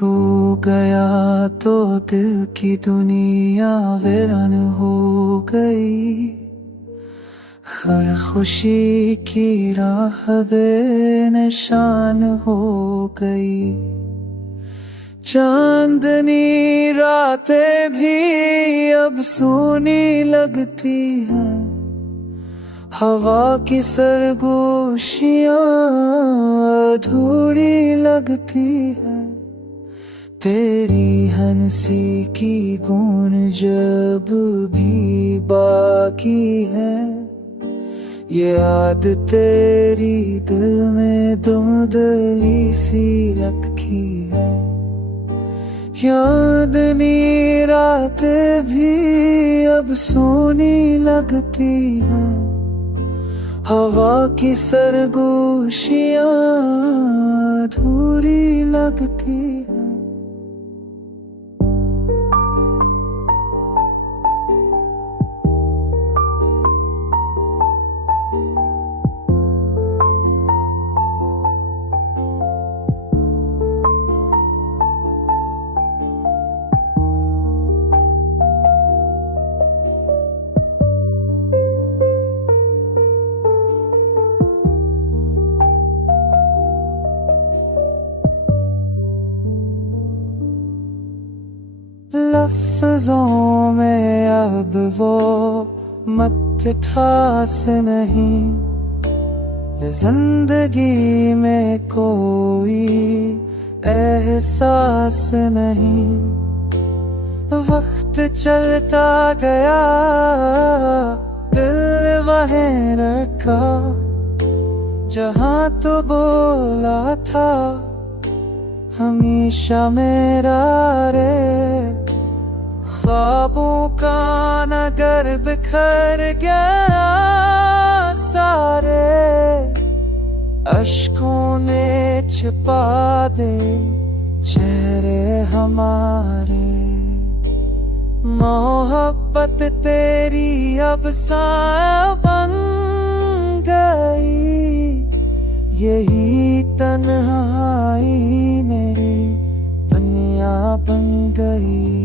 तू गया तो दिल की दुनिया वीरान हो गई। हर खुशी की राह बेनिशान हो गई। चांदनी रातें भी अब सूनी लगती हैं। हवा की सरगोशियां अधूरी लगती है। तेरी हंसी की गूंज जब भी बाकी है। ये याद तेरी दिल में दुमदली सी रखी है। यादनी रातें भी अब सोनी लगती है। हवा की सरगोशियां अधूरी लगती है। लफ्जों में अब वो मिठास नहीं। जिंदगी में कोई एहसास नहीं। वक्त चलता गया दिल वहीं रखा। जहाँ तो बोला था हमेशा मेरा रे। ख्वाबों का नगर बिखर गया सारे। अश्कों ने छिपा दे चेहरे हमारे। मोहब्बत तेरी अब साया बन गई। यही तन्हाई मेरी दुनिया बन गई।